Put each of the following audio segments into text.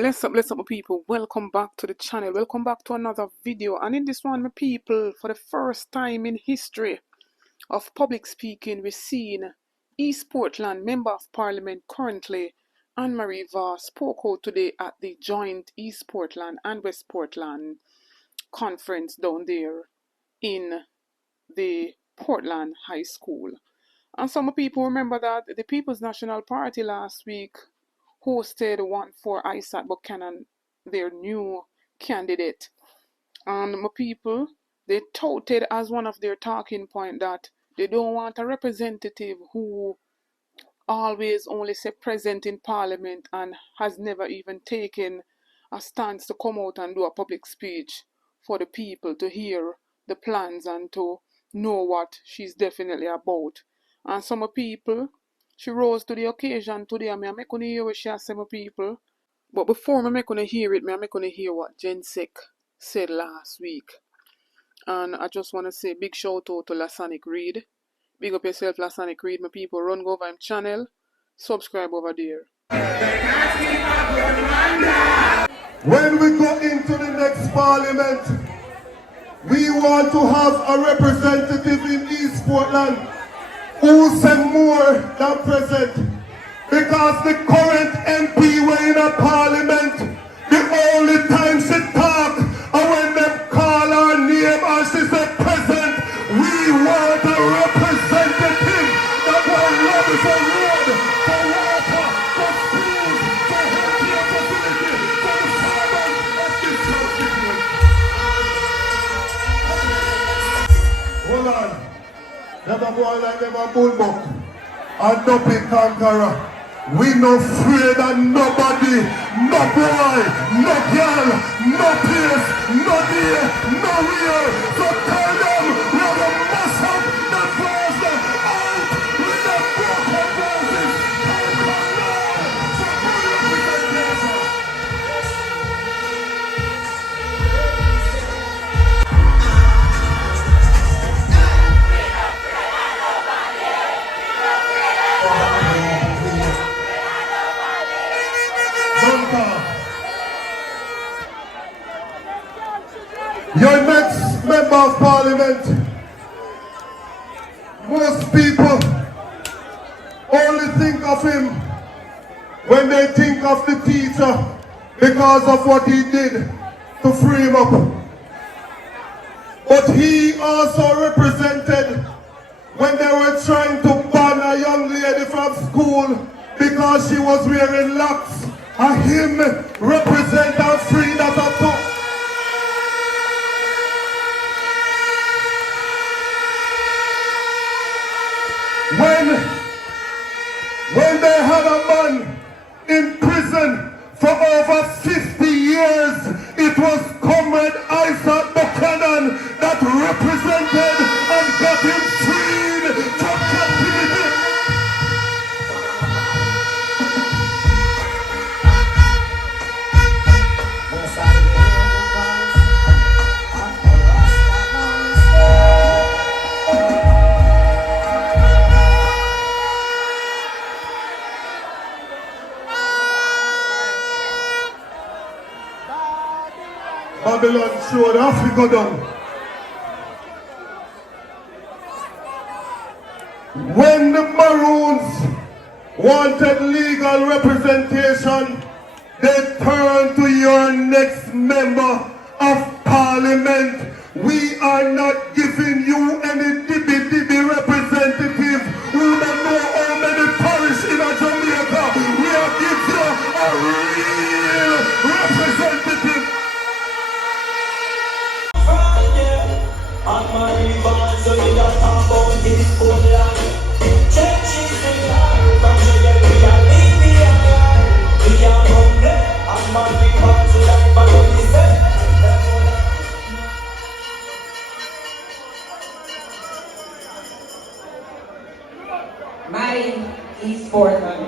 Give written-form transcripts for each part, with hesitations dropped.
Bless up, my people. Welcome back to the channel. Welcome back to another video. And in this one, my people, for the first time in history of public speaking, we've seen East Portland Member of Parliament currently, Anne-Marie Vaugh, spoke out today at the joint East Portland and West Portland conference down there in the Portland High School. And some people remember that the People's National Party last week hosted one for Isaac Buchanan, their new candidate. And my people, they touted as one of their talking point that they don't want a representative who always only say present in Parliament and has never even taken a stance to come out and do a public speech for the people to hear the plans and to know what she's definitely about. And some people, she rose to the occasion today, and I'm going to hear what she has said, my people. But before I'm going to hear it, I'm going to hear what Jen Sek said last week. And I just want to say big shout out to Lasonic Reed. Big up yourself, Lasonic Reed, my people. Run go over him channel. Subscribe over there. When we go into the next parliament, we want to have a representative in East Portland who say more than present. Because the current MP were in a parliament, the only time she talk and when they call her name and she say present, we want a representative that will lobby for road, for water, for schools, for healthcare facilities, for the servants of this constituency. Hold on. Never go on like never bullbuck. And no big conqueror. We no afraid of nobody, no boy, no girl, no place, no day, no real. So tell them we're the mash up the force out with the broken voices. Come on now. So put it with the pleasure. Your next member of parliament, most people only think of him when they think of the teacher because of what he did to free him up. But he also represented when they were trying to ban a young lady from school because she was wearing locks, and him represent her free that a talk. When they had a man in prison for over 50 years, it was Comrade Isaac Buchanan that represented and got him freed from captivity. Babylon showed Africa down. When the Maroons wanted legal representation, they turned to your next member of parliament. We are not giving you any dibby representative who don't know how many parish in Jamaica. We are giving you a real representative. Anne-Marie Vaugh, so you don't talk about this Portland. Churches in life, from JLP and Labourite. We are hungry, Anne-Marie Vaugh, so life and what he said. My East Portland.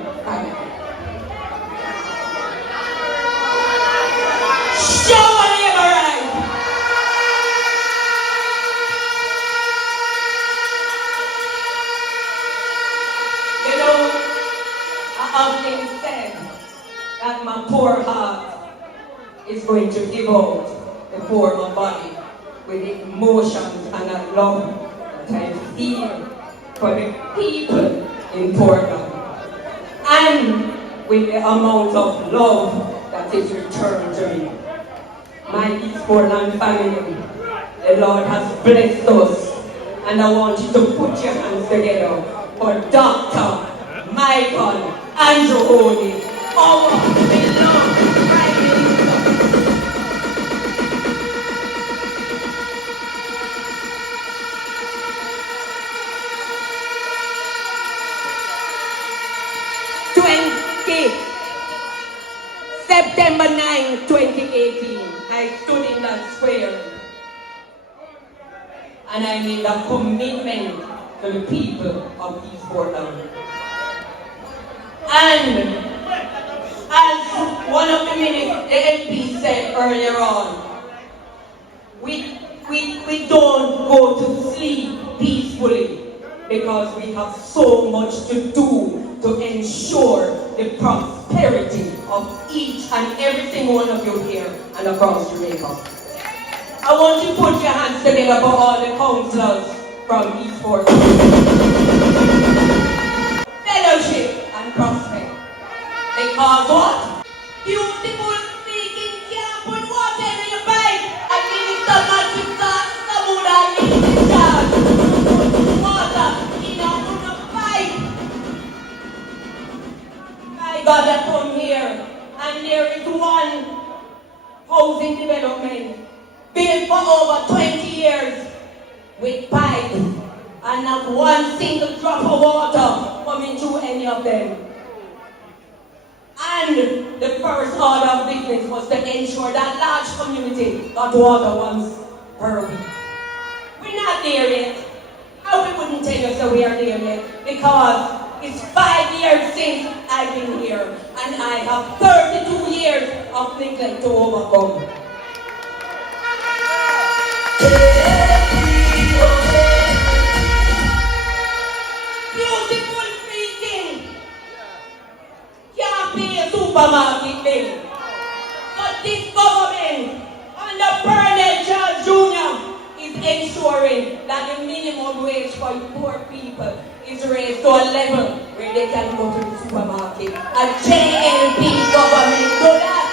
Show a Labourite! You know, I often said that my poor heart is going to give out the former body with the emotions and that love that I feel for the people in Portland. And with the amount of love that is returned to me. My East Portland family, the Lord has blessed us, and I want you to put your hands together for Dr. Michael Andrew Holy, our beloved Prime Minister. 20 September 9, 2018, I stood in that square and I made a commitment to the people of East Portland. And as one of the MP said earlier on, we don't go to sleep peacefully because we have so much to do to ensure the prosperity of each and every single one of you here and across Jamaica. I want you to put your hands together for all the councillors from East Portland. Fellowship and prospect. Because what? Beautiful speaking can't put water in your pipe. And Minister Magic Sauce, Samuda, Minister Charles, put water in a pipe. My God, I come here and there is one housing development built for over 20 years with pipes and not one single drop of water coming through any of them. And the first order of business was to ensure that large community got water once per week. We're not there yet. And we wouldn't tell you that we are there yet because it's 5 years since I've been here and I have 32 years of neglect to overcome. Beautiful speaking can't be a supermarket thing. But this government under Bernard George Jr. is ensuring that the minimum wage for poor people is raised to a level where they can go to the supermarket. A JLP government do that.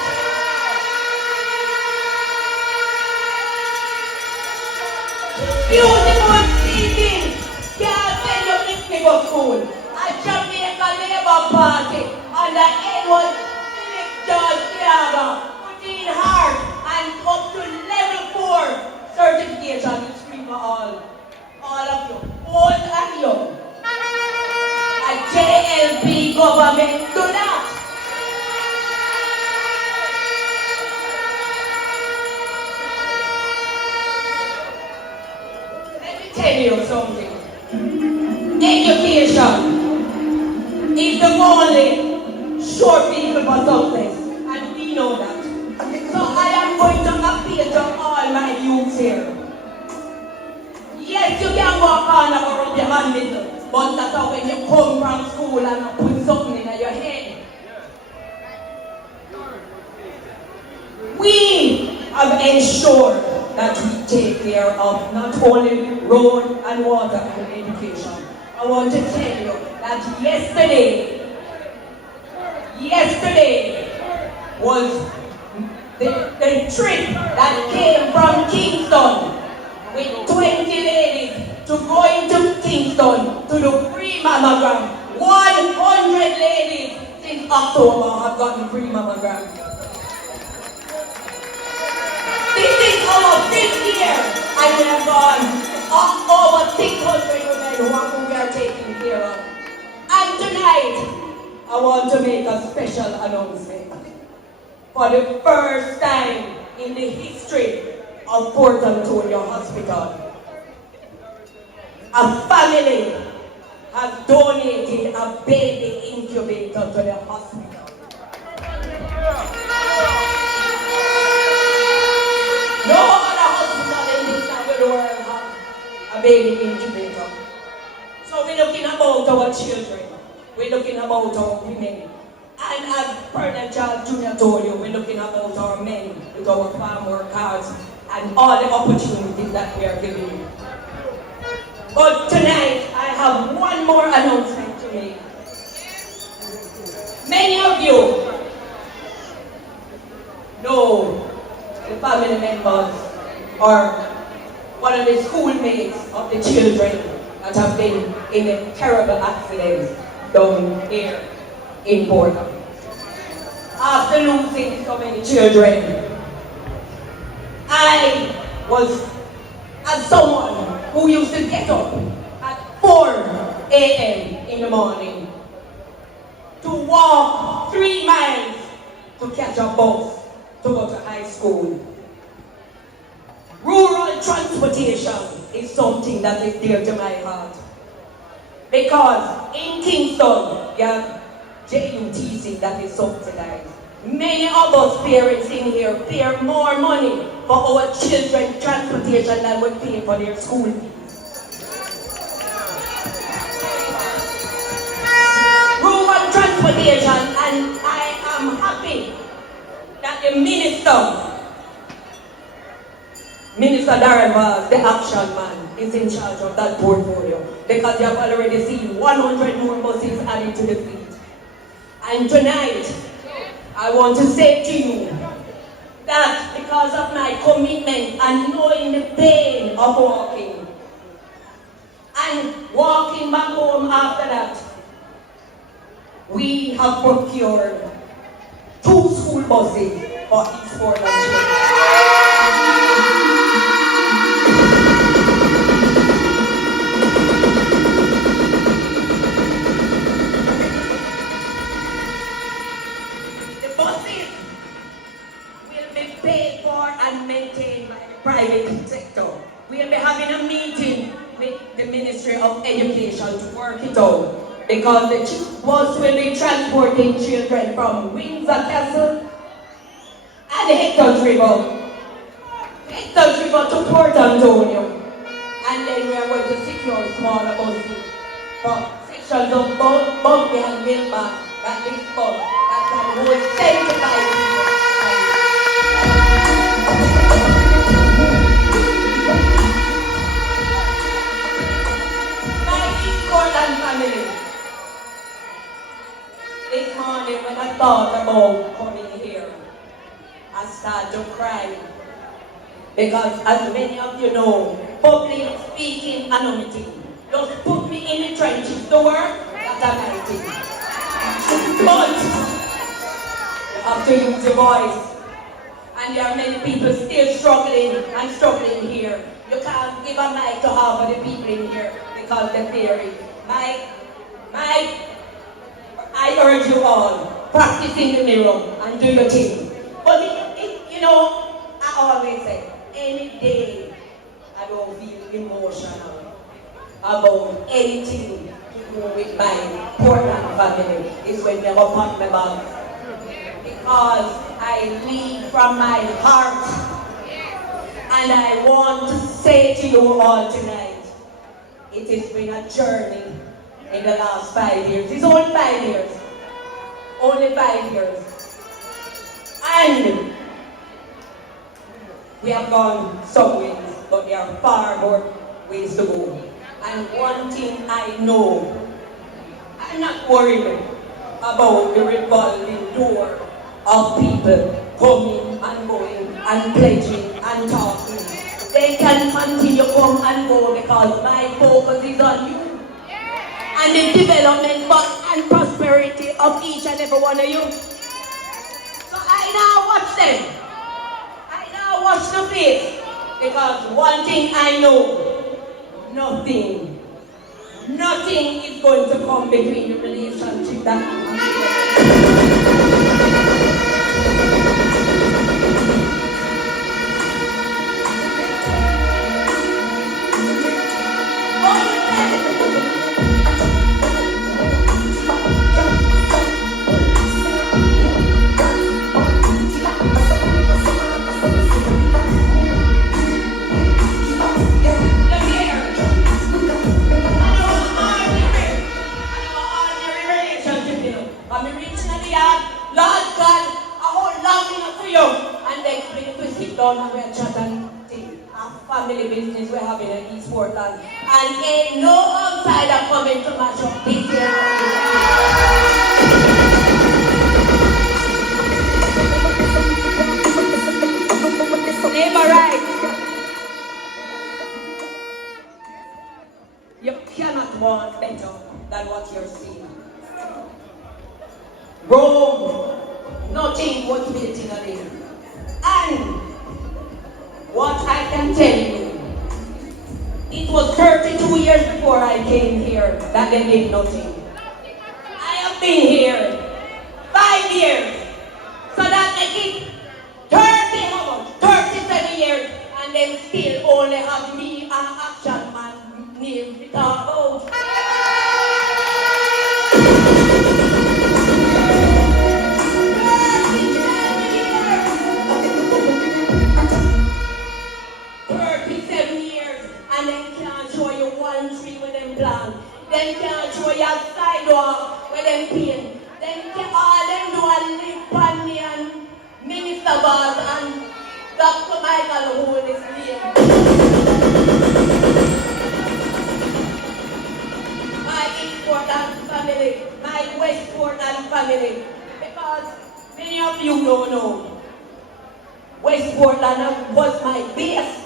Beautiful speaking can't send your kids to go school. A Jamaica Labour Party under Edward Philip George Tiaga put in hard and up to level 4 certification is free for all of you, old and young. A JLP government do that. Let me tell you something. Education is the only sure vehicle for success, and we know that. So I am going to appeal to all my youths here. Yes, you can walk on and rub your hand little, but that's how when you come from school and put something in your head. We have ensured that we take care of not only road and water and education. I want to tell you that yesterday was the trip that came from Kingston with 20 ladies to go into Kingston to do free mammogram. 100 ladies since October have gotten free mammogram. This is our 5th year and we have gone over 600 women who we are taking care of. And tonight, I want to make a special announcement. For the first time in the history of Port Antonio Hospital, a family has donated a baby incubator to the hospital. No other hospital in this side of the world has a baby incubator. So we're looking about our children, we're looking about our women, And as President Charles Jr. told you, we're looking about our men with our farm work cards and all the opportunities that we are giving you. But tonight, I have one more announcement to make. Many of you know the family members or one of the schoolmates of the children that have been in a terrible accident down here in Portland. After losing so many children, I was, as someone who used to get up at 4 a.m. in the morning to walk 3 miles to catch a bus to go to high school. Rural transportation is something that is dear to my heart. Because in Kingston, you have JUTC that is subsidized. Many of us parents in here pay more money for our children's transportation than we pay for their school fees. Rural transportation, and I am happy that the Minister Darren Vaz, the action man, is in charge of that portfolio because you have already seen 100 more buses added to the fleet. And tonight, I want to say to you that because of my commitment and knowing the pain of walking and walking back home after that, we have procured 2 school buses for each Portland children. Paid for and maintained by the private sector. We'll be having a meeting with the Ministry of Education to work it out because the bus will be transporting children from Windsor Castle and Hector's River to Port Antonio. And then we are going to secure smaller buses for sections of Bumpy and Milbank that this bus that can hold 75 people. Family. This morning when I thought about coming here, I started to cry because as many of you know, public speaking anonymity just put me in the trenches to work, that's a my thing. But you have to use your voice, and there are many people still struggling here. You can't give a mic to half of the people in here because they're fearing. I urge you all, practice in the mirror and do your thing. But you know, I always say, any day I don't feel emotional about anything to do with my Portland family is when they open my mouth. Because I lead from my heart. And I want to say to you all tonight, it has been a journey in the last 5 years. It's only 5 years. Only 5 years. And we have gone some ways, but there are far more ways to go. And one thing I know, I'm not worried about the revolving door of people coming and going and pledging and talking. They can continue to come and go because my focus is on you. And the development and prosperity of each and every one of you. So I now watch them. I now watch the face. Because one thing I know, nothing is going to come between the relationship that we have. in East Portland. And ain't no outsider coming to match up this year. Labourites, you cannot want better than what you're seeing. Rome, nothing was built in a day. And what I can tell you, it was 32 years before I came here that they did nothing. I have been here 5 years, so that make it 37 years, and then still only have me and Action Man name to talk about. 37 years, and then can't show you one tree with them plant. Then can't show you a sidewalk with them paint. Then all them do is live on me and Minister Bart and Dr. Michael who is here. My East Portland family, my West Portland family. Because many of you don't know, West Portland was my base.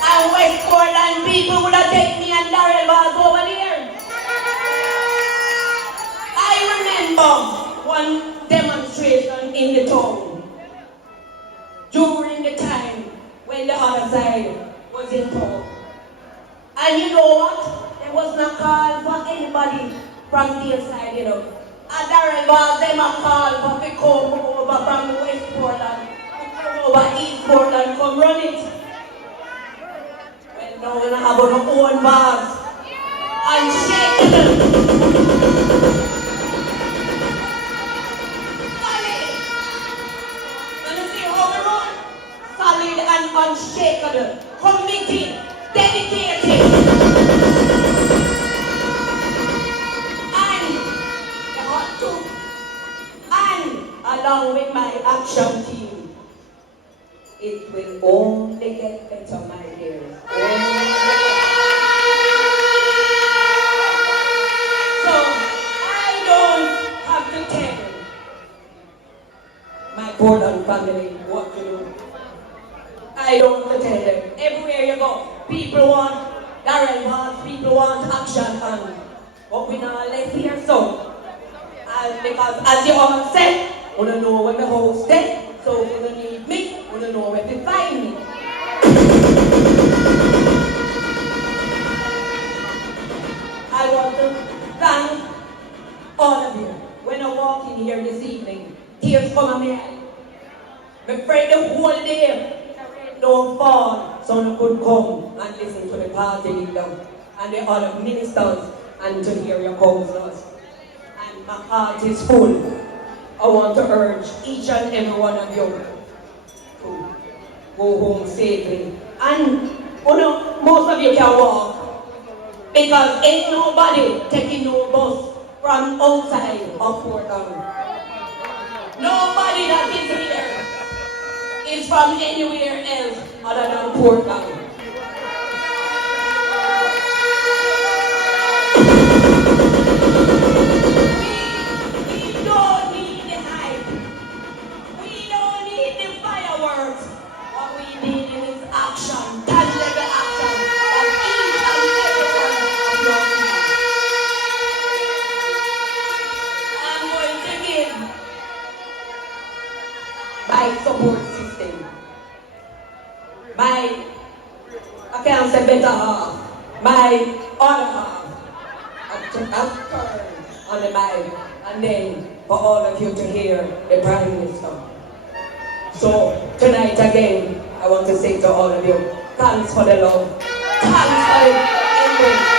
And West Portland people would have taken me and Darrell Bars over there. I remember one demonstration in the town during the time when the other side was in town. And you know what? There was no call for anybody from their side, you know. And Darrell Bars, them a call for to come over from West Portland, to come over East Portland, come run it. Well, now we're gonna have our own bars and shake them. Solid and unshakable, committed, dedicated, and along with my action team, it will only get better, my dears. So I don't have to tell my Portland family what to do. I don't have to tell them. Everywhere you go, people want Darrell Bars, people want action, but we not left here so. And because as you all said, we don't know where the house is, so if you don't need me, we don't know where to find me. I want to thank all of you. When I walk in here this evening, tears come on my eye. I'm afraid the whole day don't fall, so I could come and listen to the party leader and the other ministers and to hear your counselors. And my heart is full. I want to urge each and every one of you to go home safely. And you know, most of you can walk because ain't nobody taking no bus from outside of Portland. Nobody that is here is from anywhere else other than Portland. We don't need the hype. We don't need the fireworks. What we need is action, tangible action that each and every one of your people. I'm going to give my support system. I can't say better half, my other half, a turn on the mic, and then for all of you to hear the Prime Minister. So tonight again, I want to say to all of you, thanks for the love, thanks for the